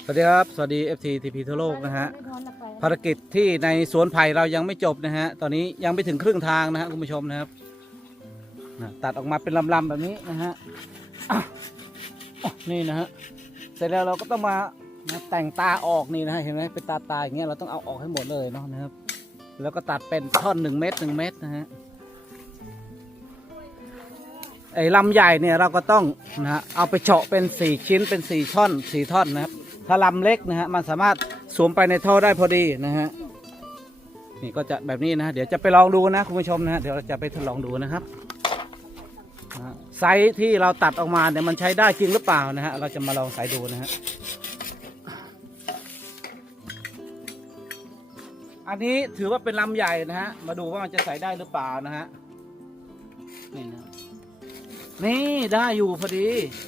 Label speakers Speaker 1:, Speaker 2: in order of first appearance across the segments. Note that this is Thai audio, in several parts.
Speaker 1: สวัสดีครับสวัสดี FTTP ทั่วโลกนะฮะภารกิจที่ในสวนไผ่เรายังไม่จบนะฮะตอนนี้ยังไม่ถึงครึ่งทางนะฮะคุณผู้ชมนะครับตัดออกมาเป็นลำๆแบบนี้นะฮะนี่นะฮะเสร็จแล้วเราก็ต้องมาแต่งตาออกนี่นะฮะเห็นไหมเป็นตาอย่างเงี้ยเราต้องเอาออกให้หมดเลยเนาะนะครับแล้วก็ตัดเป็นท่อน1 เมตร1 เมตรนะฮะไอ้ลำใหญ่เนี่ยเราก็ต้องนะฮะเอาไปเฉาะเป็น4 ชิ้นเป็น4 ท่อน4 ท่อนนะครับถ้าลำเล็กนะฮะมันสามารถสวมไปในท่อได้พอดีนะฮะนี่ก็จะแบบนี้นะเดี๋ยวจะไปลองดูนะคุณผู้ชมนะฮะเดี๋ยวเราจะไปทดลองดูนะครับไซส์ที่เราตัดออกมาเนี่ยมันใช้ได้จริงหรือเปล่านะฮะเราจะมาลองใส่ดูนะฮะอันนี้ถือว่าเป็นลำใหญ่นะฮะมาดูว่ามันจะใส่ได้หรือเปล่านะฮะนี่นะนี่ได้อยู่พอดี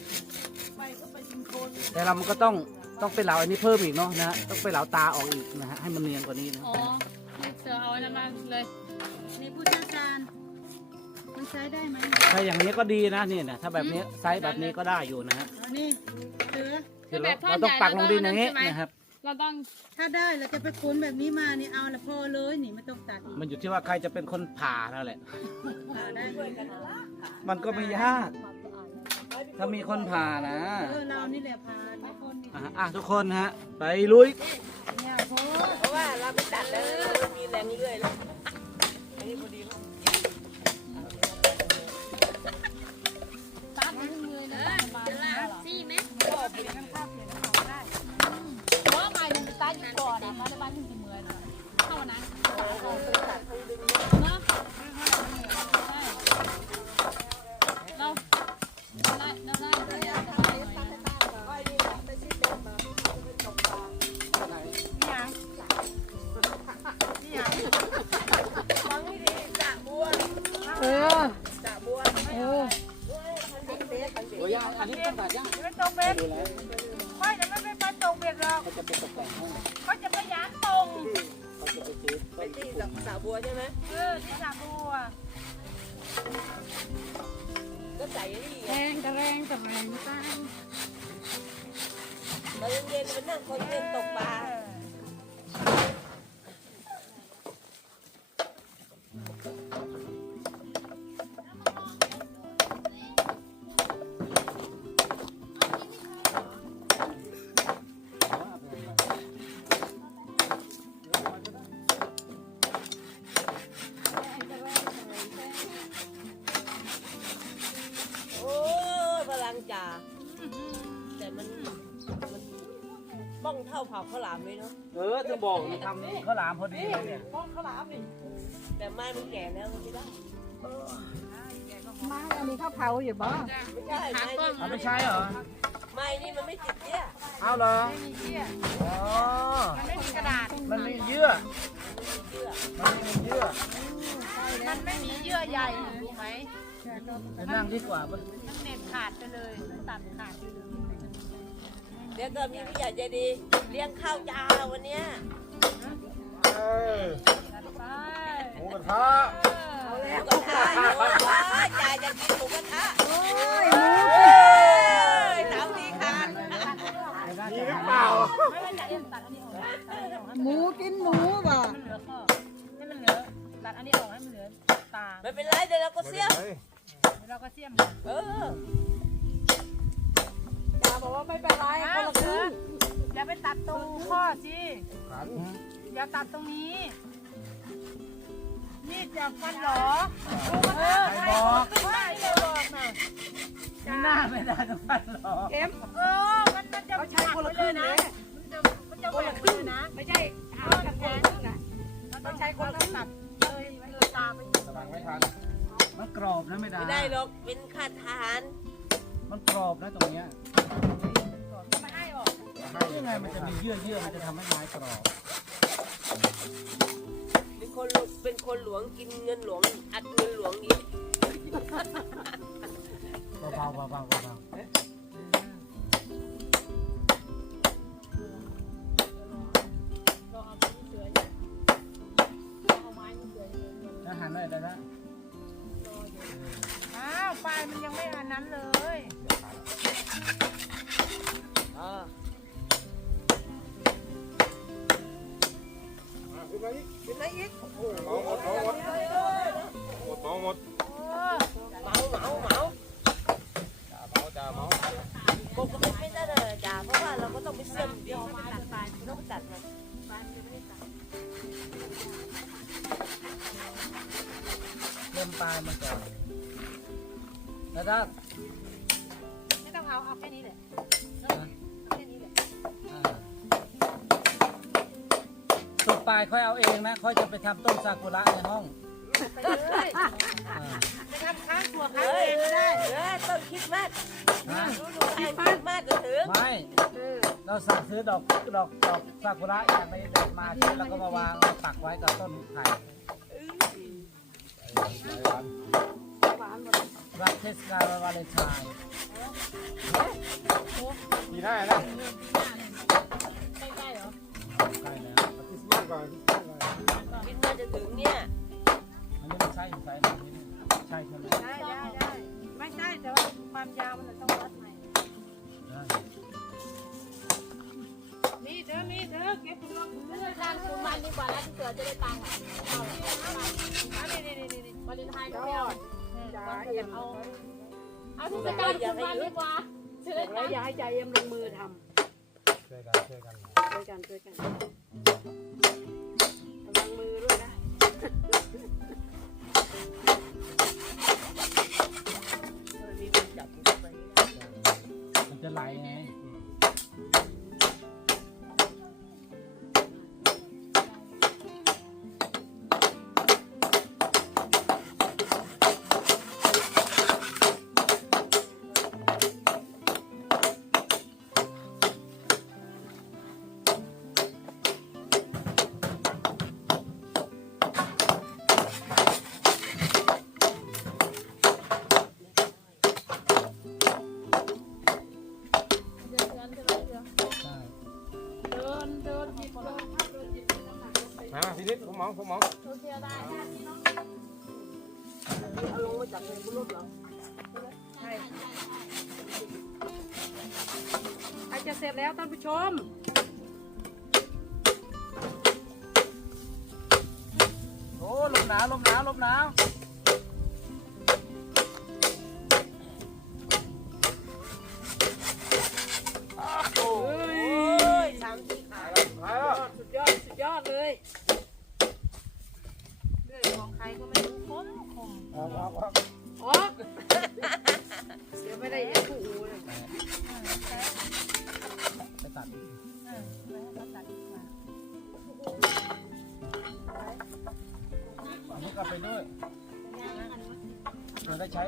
Speaker 1: แต่เรามันก็ต้องไปเหลาอันนี้เพิ่มอีกเนาะนะฮะต้องไปเหลาตาออกอีกนะฮะให้มันเนียนกว่านี้นะ
Speaker 2: อ๋อนี่เสือเอาอันนั้นมาเลยนี่ผู้เชี่ยวชาญมันใช้ได้ไหม
Speaker 1: ถ้าอย่างนี้ก็ดีนะนี่นะถ้าแบบนี้ไซส์แบบนี้ก็ได้อยู่นะฮะ
Speaker 2: นี่เสือ
Speaker 1: คือเราต้องปักลงดินอย่างนี้นะครับ
Speaker 2: เราต้องถ้าได้เราจะไปค้นแบบนี้มานี่เอาละพอเลยนี่ไม่ต้องตัด
Speaker 1: มันอยู่ที่ว่าใครจะเป็นคนผ่านั่นแหละ
Speaker 2: ได้
Speaker 1: มันก็ไม่ยากถ้ามีคนผ่านะ
Speaker 2: เรานี่แหละผ่า
Speaker 1: ทุกคนฮะไปลุย
Speaker 2: เนี่ยเพราะว่าเราไปตัดแล้วมีแรงเรื่อยเลยอันนี้พอดีตัดมือเลยจะลาซี่ไหมก็เปลี่ยนข้าวเปลี่ยนข้าวได้เพราะไม่ยังตัดอยู่ก่อนนะมาในบ้านถึงกี่มือนะเท่านั้นเนาะเรา
Speaker 1: อันนี้ต้องตัดยัง
Speaker 2: ไม่ตรงเบ็ดค่อยจะไม่ไปตรงเบ็ดหรอก
Speaker 1: เขาจะไปตกแต่งห้อง
Speaker 2: เขาจะไปย้านตรง
Speaker 1: เขาจะไปซื้อ
Speaker 3: ไปที่สาบัวใช่ไหม
Speaker 2: ที่สาบัว
Speaker 3: ก็ใส่นี่
Speaker 2: แรงแต่แรงแต่แรงตาย
Speaker 3: ตอนเย็นมันนั่งคนเล่นตกปลาจ่าแต่มันบ้องเท่าเผาข้าวหลามเลยเนาะ
Speaker 1: จะบอกทำข้าวหลามพอดีเลยเนี่ย
Speaker 3: บ้องข้าวหลามนี่แต่ไม้มันแก่แล้วมันไม่ได้
Speaker 2: ไม้อันนี้ข้าวเผาอยู่บ้าง
Speaker 3: ไม่ใช่ไม้นี่
Speaker 1: ไม่ใช่เหรอ
Speaker 3: ไม้นี่มันไม่ติดเยื่อ
Speaker 1: เอาเหรอ
Speaker 2: ไม่มีเยื่อ
Speaker 1: อ๋อ
Speaker 2: มันไม่มีกระดาษ
Speaker 1: มันมีเยื่อมันมีเยื่อ
Speaker 2: มันไม่มีเยื่อใหญ่ถูกไหม
Speaker 1: จะนั่งดีกว่าป่ะ
Speaker 2: มันเน็บขาดไปเลยตัดขาดไปเลย
Speaker 3: เดี๋ยวก็มีผู้ใหญ่ใจดีเลี้ยงข้าวจ้าวันเนี้ย
Speaker 1: หมูกระทะ
Speaker 3: หมูกระทะจ่าจะกินหมูกระทะโอ้ยสามทีขาด
Speaker 1: มีหรือเปล่า
Speaker 2: หมูกินหมูป่ะให้มันเหลือตัดอันนี้ออกให้มันเหลือตา
Speaker 3: ไม่เป็นไรเดี๋ยวเราก็เสียม
Speaker 2: เราก็เสียม
Speaker 3: จ่าบอกว่าไม่เป็นไรคนละครึ่ง
Speaker 2: อย่าไปตัดตรงข้อสิอย่าตัดตรงนี้นี่จะฟันหรอ
Speaker 1: ใครบอก
Speaker 2: ไม่ได้บอกนะ
Speaker 1: หน้าไม่ได้ต้องฟันหรอ
Speaker 2: มันจะใช้คนละครึ่งนะมันจะคนละครึ่งนะไม่ใช่กันแทนนะต้องใช้คนละตัดเลยมันเลยตาไป
Speaker 1: สว่างไม่ทันมันกรอบนะไม่ได้
Speaker 3: ไม่ได้หรอกเป็นข้าทหาร
Speaker 1: มันกรอบนะตรงเนี้ย
Speaker 2: ไม่ให้หรอก
Speaker 1: ยังไงมันจะมีเยื่อมันจะทำให้ไม้กรอบ
Speaker 3: เป็นคนหลวงกินเงินหลวงอัดเงินหลวงอีก
Speaker 1: เบาอาหารได้แล้ว
Speaker 2: ปลายมันยังไม่อันนั้นเลย
Speaker 3: เ
Speaker 4: หมด
Speaker 3: เหมาปกติไม่ได้เลยจ้าเพราะว่าเราก็ต้องไปเสื่อมเดี๋ยวไปตัดปลายต้องไปตัดมัน
Speaker 1: เริ่มปลายมันก่อนแล้วถ้า
Speaker 2: ไม่ต้องเอาแค่นี้แหละแค่นี้แหละ
Speaker 1: สุดปลายค่อยเอาเองนะค่อยจะไปทำต้นซากุระในห้อง
Speaker 2: ไปเลย
Speaker 1: อ่า
Speaker 2: ไปทำค้างตัว
Speaker 3: เฮ้
Speaker 2: ค้างเองก็ได้
Speaker 3: ต้องคิดมาก
Speaker 1: นะ
Speaker 3: ดูคิดมากก็ถึง
Speaker 1: ไม่เราสั่งซื้อดอกซากุระอย่างในเด็ดมาใช่แล้วก็มาวางเอาตักไว้กับต้นไผ่รับเทศกาลวาเลนไทน์
Speaker 4: ปีหน้านะ
Speaker 2: ใกล้ๆเหรอ
Speaker 1: ใกล้แล้ว
Speaker 4: คริสต์มาสก่อน
Speaker 3: คิดว่าจะถึงเนี่ย
Speaker 1: อันนี้มันใช่อยู่ใช่ไหมใช่ใช่ไหม
Speaker 2: ได้ไม่ใช่แต่ว่าความยาวมันต้องวัดใหม่
Speaker 1: ได้
Speaker 2: นี่เด้อเก็บตัวเลือกการคุณมันดีกว่าแล้วที่เสือจะได้ตังค์อ่ะเอานี่วาเลนไทน์ก็ไม่เอาเอาที่จะการคุณมันดีกว่าจะได้ตังค์
Speaker 5: อย่าให้ใจเอ็มลงมือท
Speaker 4: ช่วยกัน
Speaker 5: ำช่วยกันระวังมือด้วยนะ
Speaker 3: มีคนจับไป
Speaker 1: มันจะไหลไง ใช่
Speaker 2: เดินหยิบเลย
Speaker 4: มาพี่นิดผมมอง
Speaker 2: โอเคได้
Speaker 3: เอาลงมาจากในบุรุษเหรอ
Speaker 5: ใครจะเสร็จแล้วท่านผู้ชม
Speaker 1: โอ้ลมหนาวลมหนาวลมหนาว
Speaker 3: โอ้ยสามสี่ขา
Speaker 5: สุดยอดเลย
Speaker 2: เรื่องของใครก็ไม่รู้คนคง
Speaker 5: อ๋อเดี๋ยวไม่ได้เอ็มผู้หูเลย
Speaker 1: ไปตัด อันนี้กลับไปด้วยมันได้ใช้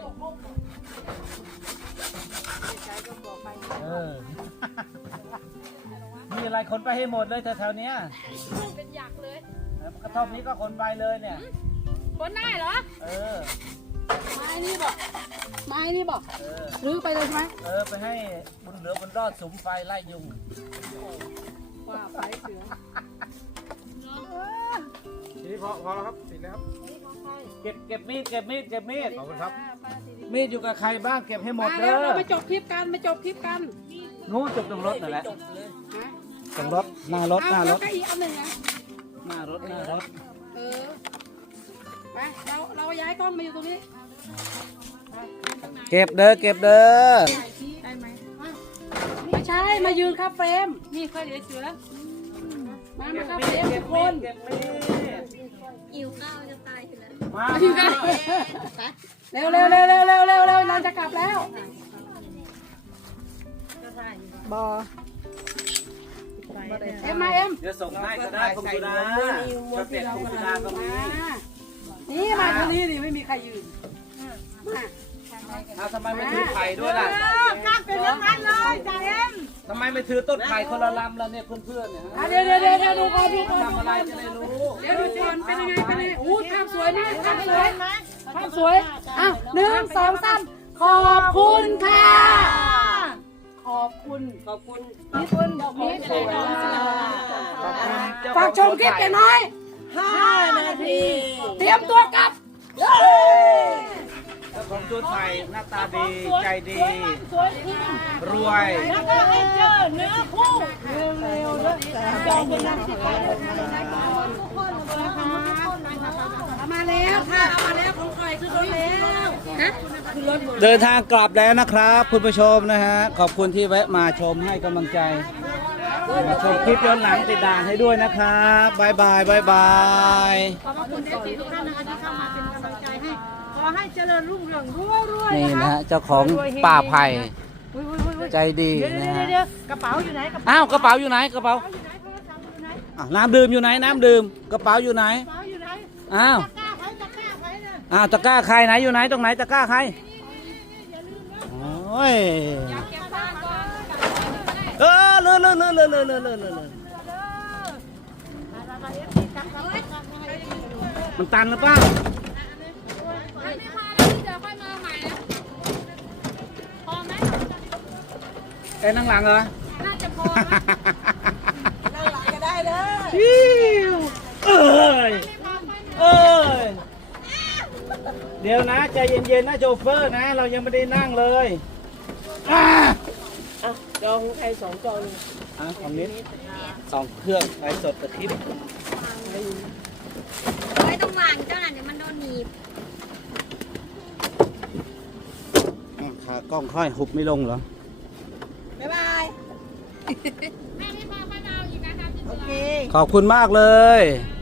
Speaker 5: ใช้ก็บอกไป
Speaker 1: เออ มีอะไรขนไปให้หมดเลยแถวๆเนี้ย
Speaker 2: เป็นหยักเลย
Speaker 1: กระท่อมนี้ก็ขนไปเลยเนี่ย
Speaker 2: คนได้เหรอ
Speaker 1: เออ
Speaker 5: ไม้นี่บอก
Speaker 1: เออ
Speaker 5: รื้อไปเลยใช่ไหม
Speaker 1: เออ ไปให้บุญเหลือบนรอดสุมไฟไล่ยุง
Speaker 5: ว่าไปเสือ
Speaker 4: ทีนี้พอแล้วครับติดแล้วครับ
Speaker 1: เก็บมีด
Speaker 4: ขอบคุณครับ
Speaker 1: มีดอยู่กับใครบ้างเก็บให้หมด
Speaker 5: มา
Speaker 1: เด้
Speaker 5: แล้ว
Speaker 1: อ
Speaker 5: เราไปจบคลิปกัน
Speaker 1: นู้นจบตรงรถนั่นแหละ
Speaker 3: จบเลย
Speaker 5: ฮะ
Speaker 1: ตรงรถหน้ารถ
Speaker 5: เอาแล้วก็อีกอันหนึ่งนะ
Speaker 1: หน้ารถ
Speaker 5: เออไปเราย้ายกล้องมาอยู่ตรงนี้
Speaker 1: เก็บเด้อ
Speaker 2: ได้ไหม
Speaker 5: ไม่ใช่มายืนครับเฟรม
Speaker 2: นี่เคยเดี๋ยวเสือ
Speaker 5: มาครับเฟรมทุกคน
Speaker 1: เก็บมีด
Speaker 2: หิวข้าวจะตายอยู่แล้ว
Speaker 1: มา
Speaker 5: เร็วเราจะกลับแล้วบอเอ็มมาเอ็ม
Speaker 1: เดี๋ยวส่งให้ก็ได้คุณสุดาสเต็ปคุณสุดาก็มี
Speaker 5: นี่มาทางนี้นี่ไม่มีใครยืนมา
Speaker 1: เอาทำไมไม่ถือไข่ด้วยล่ะ
Speaker 5: กลับเป็นอย่างนั้นเลยจ่าเอ็ม
Speaker 1: ทำไมไม่ถือต้นไข่คนละลำแล้วเนี่ยเพื่อนๆเนี่ย
Speaker 5: เดี๋ยวดูก่อน
Speaker 1: ทำอะไรจะได้รู้
Speaker 5: เดี๋ยวดูก่อนเป็นยังไงอู้ภาพสวยมากภาพสวยอ้าว1 2 3ขอบคุณค่ะ ขอบคุณนี่คุณนี่สวยฝากชมคลิปกันน้อย
Speaker 3: 5 นาที
Speaker 5: เตรียมตัวกลับ
Speaker 1: เจ้าของชุดไทยหน้าตาดีใจดี
Speaker 5: สวยจริง
Speaker 1: รวย
Speaker 5: แล้วก็ให้เจอเนื้อคู่เร็วๆด้วยจองเป็นนางสิบทุกคนนะคะแล้วค่ะเอามาแล้วของใครขึ้นรถแล้ว
Speaker 2: ฮะ
Speaker 1: เดินทางกลับแล้วนะครับคุณผู้ชมนะฮะขอบคุณที่แวะมาชมให้กำลังใจมาชมคลิปย้อนหลังติดด่านให้ด้วยนะครับบายบายบายบาย
Speaker 5: ขอบคุณทุกท่านนะคะที่เข้ามาเป็นกำลังใจให้ขอให้เจริญรุ่งเรืองรวย
Speaker 1: นี่นะฮะเจ้าของป่าไผ่ใจดี
Speaker 5: เดี๋ยว
Speaker 1: นะฮะ
Speaker 5: เดี๋ยวกระเป๋าอยู่ไหนกระเป๋า
Speaker 1: อ้าวกระเป๋าอยู่ไหนกระเป๋า
Speaker 5: อยู่ไหนโทรศัพท์อยู่ไหน
Speaker 1: อ้าวน้ำดื่มอยู่ไหนน้ำดื่มกระเป๋าอยู่ไหน
Speaker 5: กระเป๋าอยู่ไหน
Speaker 1: อ้าว
Speaker 5: ตะกร้าใครตะกร้าใครเนี่ย
Speaker 1: อ้าวตะกร้าใครไหนอยู่ไหนตรงไหนตะกร้าใครโอ้ยเออเลื่อนมันตันหรือเปล่า
Speaker 2: ไม่พอแล้วเดี๋ยวค่อยมาใหม่นะพอไหม
Speaker 1: แกนั่งหลังเหรอ
Speaker 2: น่าจะพอนะ
Speaker 3: นั่งหลังก็ได้เลย
Speaker 1: เอ้ยเอ้ยเดี๋ยวนะใจเย็นๆนะโชเฟอร์นะ เรายังไม่ได้นั่งเลยอ่ะ
Speaker 3: จองใคร2จอง
Speaker 1: ของนิด2 เครื่องไลฟ์สดกับคลิป
Speaker 2: ไม่ต้องวางเจ้าน่ะเดี๋ยวมันโดนหนีบ
Speaker 1: ขากล้องค่อยหุบไม่ลงเหรอ
Speaker 3: บ๊ายบาย
Speaker 2: แม่ไม่พอค่อยมาเอาอีกนะคะที่
Speaker 3: โอ
Speaker 2: เจอ
Speaker 3: เค
Speaker 1: ขอบคุณมากเลย